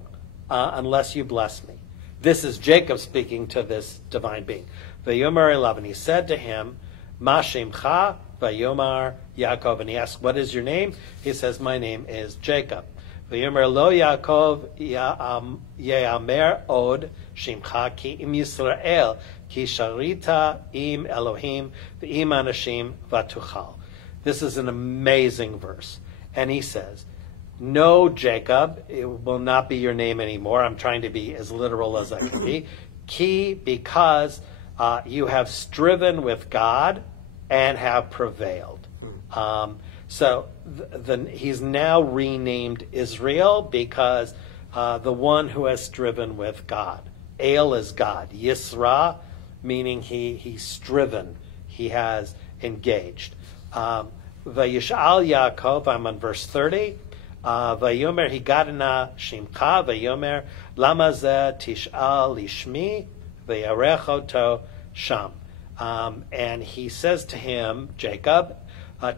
unless you bless me. This is Jacob speaking to this divine being. Vayomer elav, and he said to him, Ma shemcha, Vayomar Yaakov, and he asked, what is your name? He says, my name is Jacob. Vayomer lo Yaakov ye'amer od shemcha ki im Yisrael ki sharita im Elohim v'im anashim vatuchal. This is an amazing verse. And he says, no, Jacob, it will not be your name anymore. I'm trying to be as literal as I can be. Ki, because you have striven with God and have prevailed. So he's now renamed Israel because the one who has striven with God. El is God. Yisra, meaning he's striven. He has engaged. Vayishal Yaakov, I'm on verse 30. Vayomer higadna shimcha, Vayomer lama zeh tish'al lishmi, V'yarechoto sham. And he says to him, Jacob,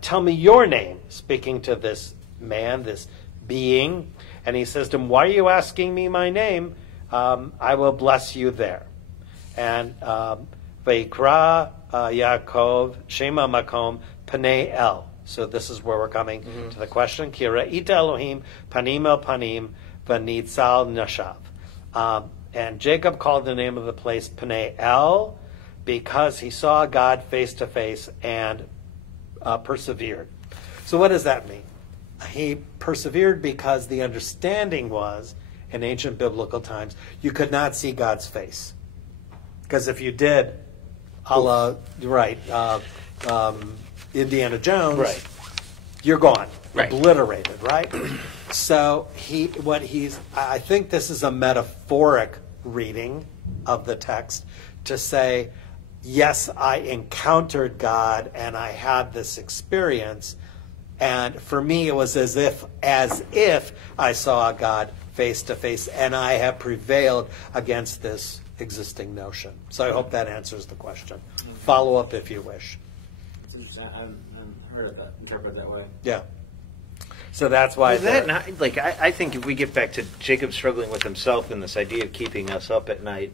tell me your name, speaking to this man, this being. And he says to him, why are you asking me my name? I will bless you there. And Vayikra Yaakov Shema Makom Panei El. So this is where we're coming to the question. Kira Ita Elohim Panim El Panim V'nitzal Nashav. And Jacob called the name of the place Panei El because he saw God face to face and persevered. So what does that mean? He persevered because the understanding was, in ancient biblical times, you could not see God's face. Because if you did, Indiana Jones, Right. you're gone, Right. obliterated, right? So I think this is a metaphoric reading of the text to say, yes, I encountered God and I had this experience, and for me it was as if I saw God face to face, and I have prevailed against this existing notion. So I hope that answers the question. Follow up if you wish. It's interesting. I haven't heard of that, interpreted that way. Yeah. So that's why I think if we get back to Jacob struggling with himself and this idea of keeping us up at night,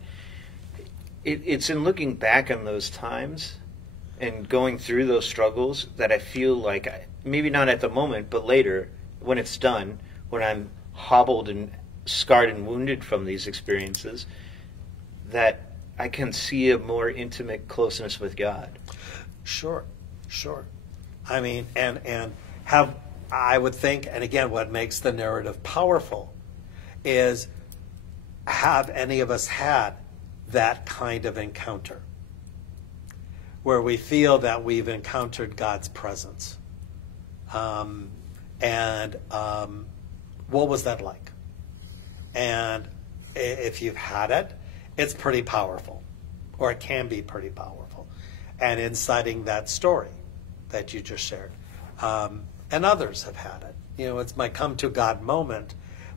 it's in looking back on those times and going through those struggles that I feel like, maybe not at the moment, but later, when it's done, when I'm hobbled and scarred and wounded from these experiences, that I can see a more intimate closeness with God. Sure. I mean, and I would think, and again, what makes the narrative powerful is, have any of us had that kind of encounter where we feel that we've encountered God's presence? What was that like? And if you've had it, it's pretty powerful, or it can be pretty powerful. And inciting that story that you just shared. And others have had it. It's my come to God moment,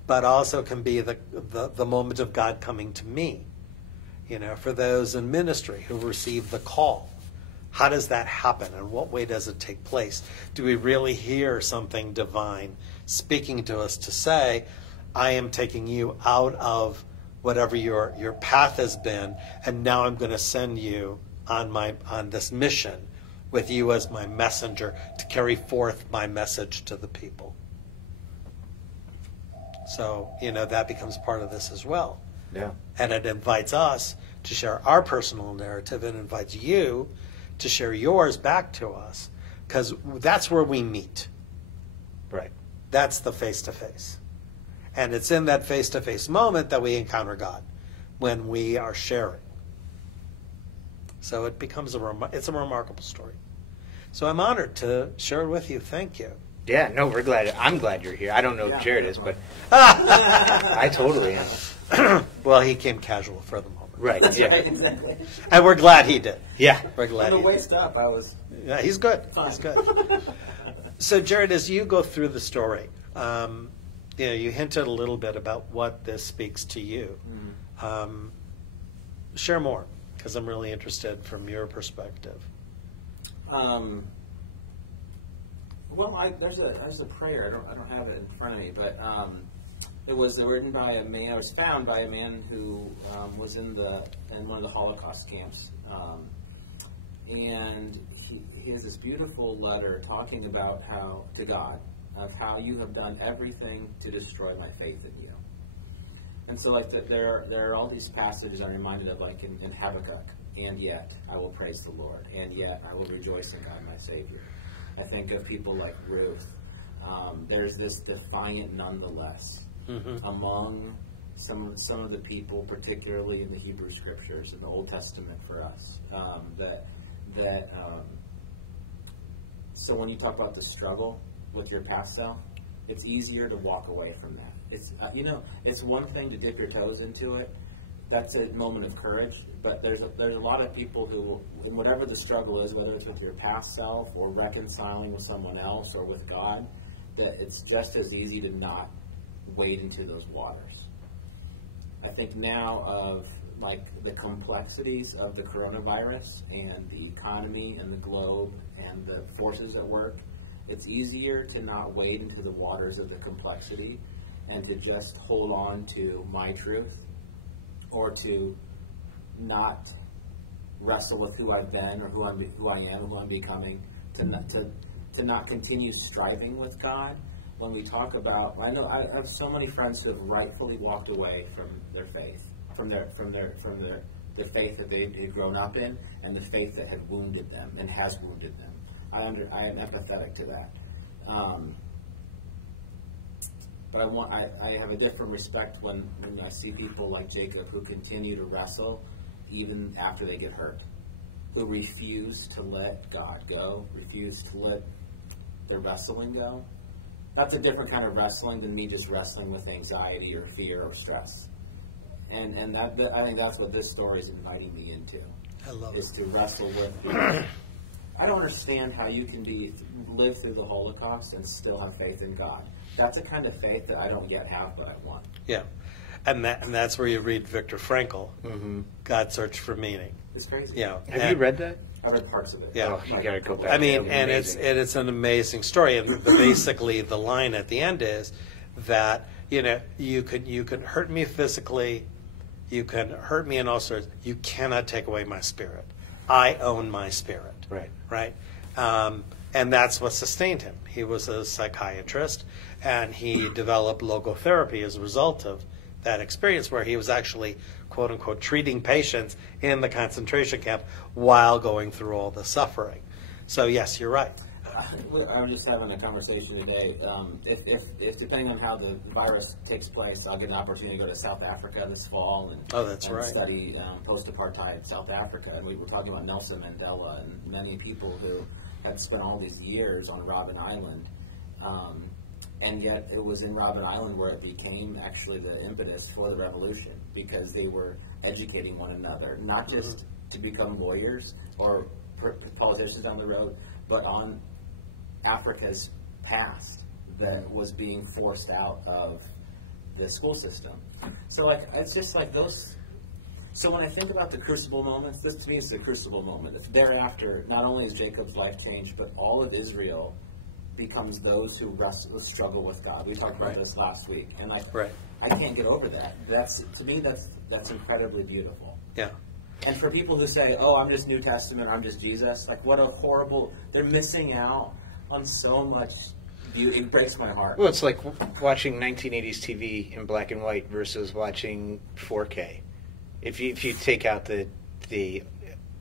but also can be the moment of God coming to me. For those in ministry who receive the call, how does that happen? And what way does it take place? Do we really hear something divine speaking to us to say, I am taking you out of whatever your path has been, and now I'm going to send you on this mission with you as my messenger to carry forth my message to the people. So, that becomes part of this as well. Yeah. And it invites us to share our personal narrative, and invites you to share yours back to us, because that's where we meet. Right. That's the face-to-face. And it's in that face-to-face moment that we encounter God, when we are sharing. So it becomes it's a remarkable story. So I'm honored to share it with you. Thank you. Yeah, no, I'm glad you're here. I don't know if Jared is, but I totally am. Well, he came casual for the moment. Right, That's yeah. right, exactly. And we're glad he did. Yeah. We're glad On he the did. waist up, I was Yeah, he's good. fine. He's good. So, Jared, as you go through the story, you hinted a little bit about what this speaks to you. Share more, because I'm really interested from your perspective. There's a prayer. I don't have it in front of me, but it was written by a man. It was found by a man who was in one of the Holocaust camps, and he has this beautiful letter talking about how you have done everything to destroy my faith in you. And so, there are all these passages I'm reminded of, like in Habakkuk. And yet I will praise the Lord, and yet I will rejoice in God my Savior. I think of people like Ruth. There's this defiant nonetheless among some of the people, particularly in the Hebrew Scriptures, in the Old Testament for us. So when you talk about the struggle with your past self, it's easier to walk away from that. It's it's one thing to dip your toes into it. That's a moment of courage, but there's a lot of people who, in whatever the struggle is, whether it's with your past self or reconciling with someone else or with God, that it's just as easy to not wade into those waters. I think now of like the complexities of the coronavirus and the economy and the globe and the forces at work, it's easier to not wade into the waters of the complexity and to just hold on to my truth, or to not wrestle with who I've been or who I am, who I'm becoming, to not continue striving with God. When we talk about, I know I have so many friends who have rightfully walked away from their faith, from their faith that they had grown up in, and the faith that had wounded them and has wounded them. I am empathetic to that. But I have a different respect when I see people like Jacob who continue to wrestle even after they get hurt, who refuse to let God go, refuse to let their wrestling go. That's a different kind of wrestling than me just wrestling with anxiety or fear or stress. And that I think that's what this story is inviting me into. I love is it. to wrestle with. I don't understand how you can live through the Holocaust and still have faith in God. That's a kind of faith that I don't yet have, but I want. Yeah, and that's where you read Viktor Frankl, God Search for Meaning. It's crazy. Yeah, Have you read that? I read parts of it. Yeah. Oh, you gotta go back. I mean, It's and amazing. it's an amazing story. And basically, the line at the end is that you can hurt me physically, you can hurt me in all sorts. You cannot take away my spirit. I own my spirit. Right. Right. And that's what sustained him. He was a psychiatrist, and he developed logotherapy as a result of that experience, where he was actually, quote unquote, treating patients in the concentration camp while going through all the suffering. So yes, you're right. I'm just having a conversation today. If depending on how the virus takes place, I'll get an opportunity to go to South Africa this fall and study post-apartheid South Africa. And we were talking about Nelson Mandela and many people who had spent all these years on Robben Island. And yet it was in Robben Island where it became actually the impetus for the revolution, because they were educating one another, not just to become lawyers or politicians down the road, but on Africa's past that was being forced out of the school system. So it's just like those. So when I think about the crucible moments, this to me is the crucible moment. It's thereafter, not only is Jacob's life changed, but all of Israel becomes those who struggle with God. We talked about this last week, and I can't get over that. To me, that's incredibly beautiful. Yeah. And for people who say, "Oh, I'm just New Testament, I'm just Jesus," what a horrible! They're missing out on so much beauty. It breaks my heart. Well, it's like watching 1980s TV in black and white versus watching 4K. If you take out the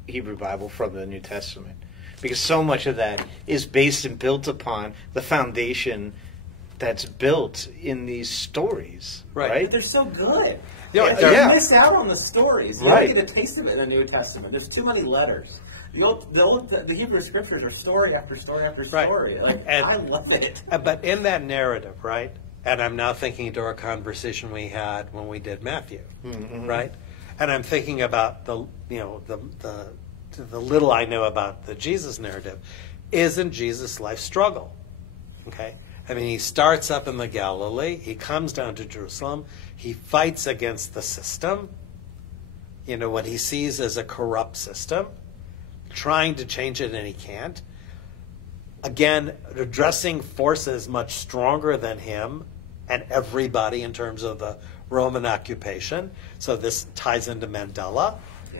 Hebrew Bible from the New Testament, because so much of that is based and built upon the foundation that's built in these stories, right? But they're so good. You miss out on the stories. You don't get a taste of it in the New Testament. There's too many letters. The Hebrew Scriptures are story after story after story. I love it. But in that narrative, right? And I'm now thinking to our conversation we had when we did Matthew, right? And I'm thinking about the little I know about the Jesus narrative. Isn't Jesus' life struggle? Okay. I mean, he starts up in the Galilee. He comes down to Jerusalem. He fights against the system, what he sees as a corrupt system, trying to change it, and he can't. Again, addressing forces much stronger than him and everybody in terms of the Roman occupation. So this ties into Mandela,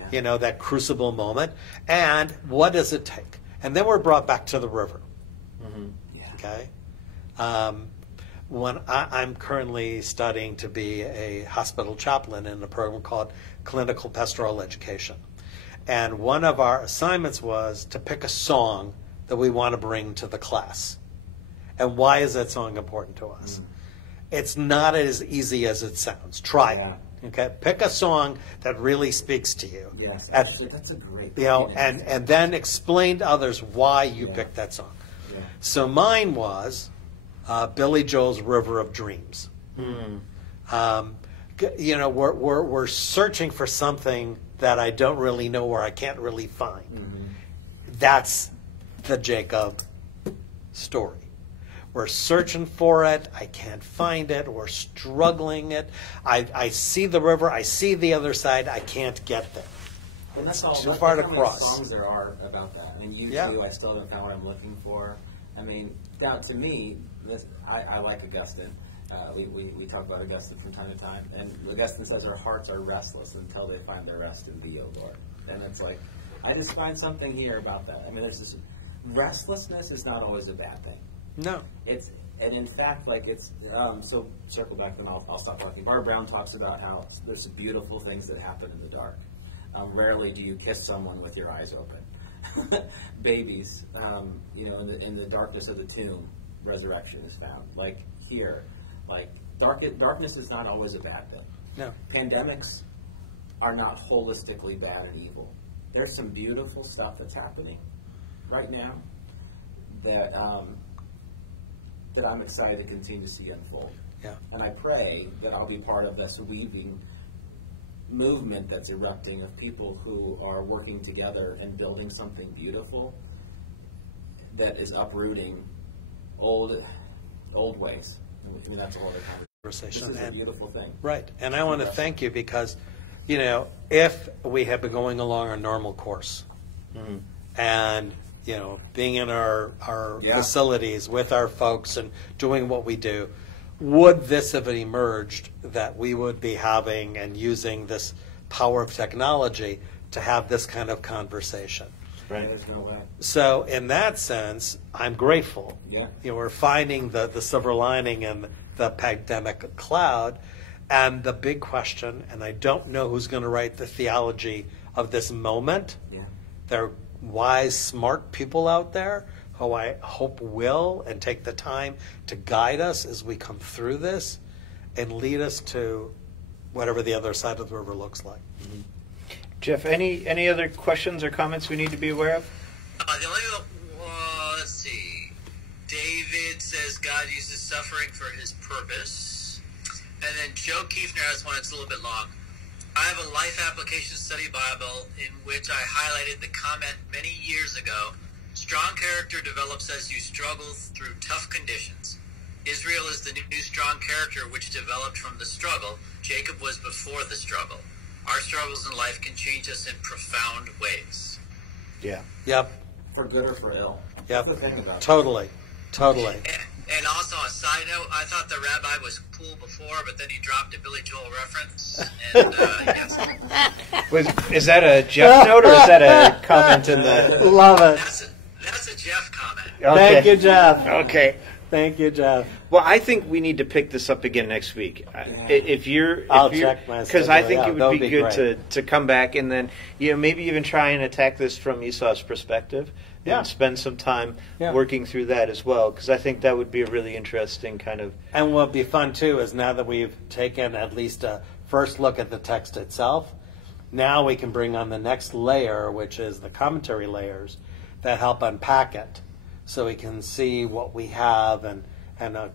that crucible moment. And what does it take? And then we're brought back to the river. Okay? When I'm currently studying to be a hospital chaplain in a program called Clinical Pastoral Education. And one of our assignments was to pick a song that we want to bring to the class. And why is that song important to us? It's not as easy as it sounds. Try it. Okay? Pick a song that really speaks to you. Yes, actually, that's a great and then explain to others why you picked that song. Yeah. So mine was Billy Joel's River of Dreams. We're searching for something that I don't really know or I can't really find. That's the Jacob story. We're searching for it. I can't find it. We're struggling it. I see the river. I see the other side. I can't get there. And that's It's all. too That's far to how many cross. songs there are about that. And you Yeah. too. I still haven't found what I'm looking for. I mean, now to me, I like Augustine. We talk about Augustine from time to time, and Augustine says our hearts are restless until they find their rest in Thee, O Lord. And it's like, I just find something here about that. I mean, there's this restlessness is not always a bad thing. No. And in fact, like it's so circle back, then I'll stop talking. Barbara Brown talks about how there's beautiful things that happen in the dark. Rarely do you kiss someone with your eyes open. Babies, in the darkness of the tomb, resurrection is found. Like here, like darkness is not always a bad thing. No. Pandemics are not holistically bad and evil. There's some beautiful stuff that's happening right now that I'm excited to continue to see unfold. Yeah. And I pray that I'll be part of this weaving movement that's erupting of people who are working together and building something beautiful that is uprooting old ways. I mean, that's a whole other conversation. This is a beautiful thing. Right. And I want to thank you because, if we had been going along our normal course and, being in our facilities with our folks and doing what we do, would this have emerged that we would be having and using this power of technology to have this kind of conversation? Right. There's no way. So in that sense, I'm grateful. Yeah. We're finding the silver lining in the pandemic cloud. And the big question, and I don't know who's going to write the theology of this moment. Yeah. There are wise, smart people out there who I hope will and take the time to guide us as we come through this and lead us to whatever the other side of the river looks like. Mm-hmm. Jeff, any other questions or comments we need to be aware of? The only let's see. David says God uses suffering for His purpose, and then Joe Kiefner has one that's a little bit long. I have a life application study Bible in which I highlighted the comment many years ago. Strong character develops as you struggle through tough conditions. Israel is the new strong character which developed from the struggle. Jacob was before the struggle. Our struggles in life can change us in profound ways. Yeah. Yep. For good or for ill. Yep. That's the thing about it. Totally. And also a side note, I thought the rabbi was cool before, but then he dropped a Billy Joel reference. And yes. Is that a Jeff note or is that a comment in the? Love it. That's a Jeff comment. Okay. Thank you, Jeff. Okay. Thank you, Jeff. Well, I think we need to pick this up again next week. I'll check my because I schedule. think Yeah, it would that'll be be good great. to come back and then maybe even try and attack this from Esau's perspective Yeah. and spend some time Yeah. working through that as well, because I think that would be a really interesting kind of. And what'll be fun too is now that we've taken at least a first look at the text itself, now we can bring on the next layer, which is the commentary layers that help unpack it, so we can see what we have and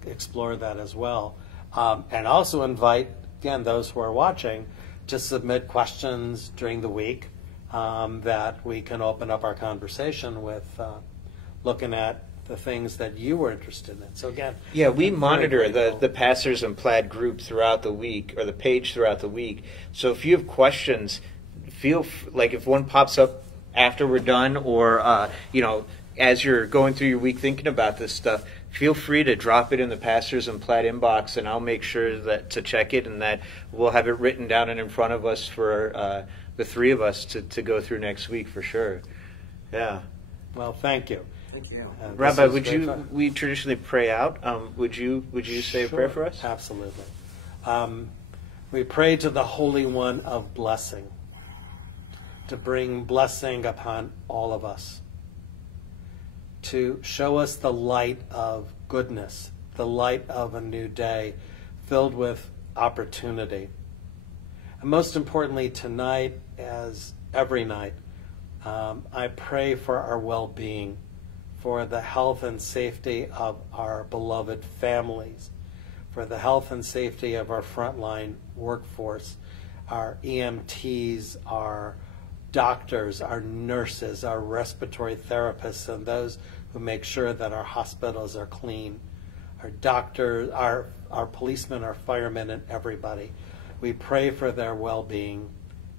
explore that as well. And also invite, again, those who are watching to submit questions during the week that we can open up our conversation with looking at the things that you were interested in. So again, Yeah, we I'm very monitor grateful. the Pastors In Plaid group throughout the week, or the page throughout the week. So if you have questions, like if one pops up after we're done, or as you're going through your week thinking about this stuff, feel free to drop it in the Pastors In Plaid inbox, and I'll make sure to check it, and that we'll have it written down and in front of us for the three of us to go through next week for sure. Yeah. Well, thank you. Thank you. This Rabbi, is would great you? fun. We traditionally pray out. Would you say a prayer for us? Absolutely. We pray to the Holy One of blessing to bring blessing upon all of us, to show us the light of goodness, the light of a new day filled with opportunity. And most importantly, tonight, as every night, I pray for our well-being, for the health and safety of our beloved families, for the health and safety of our frontline workforce, our EMTs, our doctors, our nurses, our respiratory therapists, and those who make sure that our hospitals are clean. our doctors, our policemen, our firemen, and everybody. We pray for their well-being,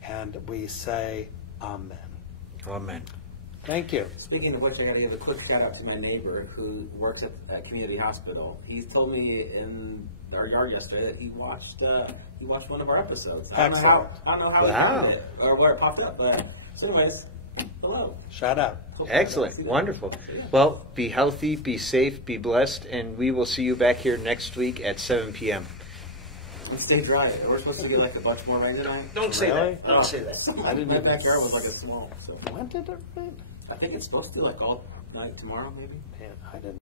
and we say amen. Amen. Thank you. Speaking of which, I got to give a quick shout out to my neighbor who works at a community hospital. He told me in our yard yesterday that he watched one of our episodes. I don't know how Wow. he found it or where it popped up. But so, anyways, hello. Shout out. Excellent. Wonderful. Well, be healthy, be safe, be blessed, and we will see you back here next week at 7 p.m. And stay dry. We're supposed to get like a bunch more rain tonight. Don't say Really? that. Don't say that. I didn't My even- backyard was like a swamp. So When did it rain? I think it's supposed to like all night tomorrow, maybe. Man, I didn't.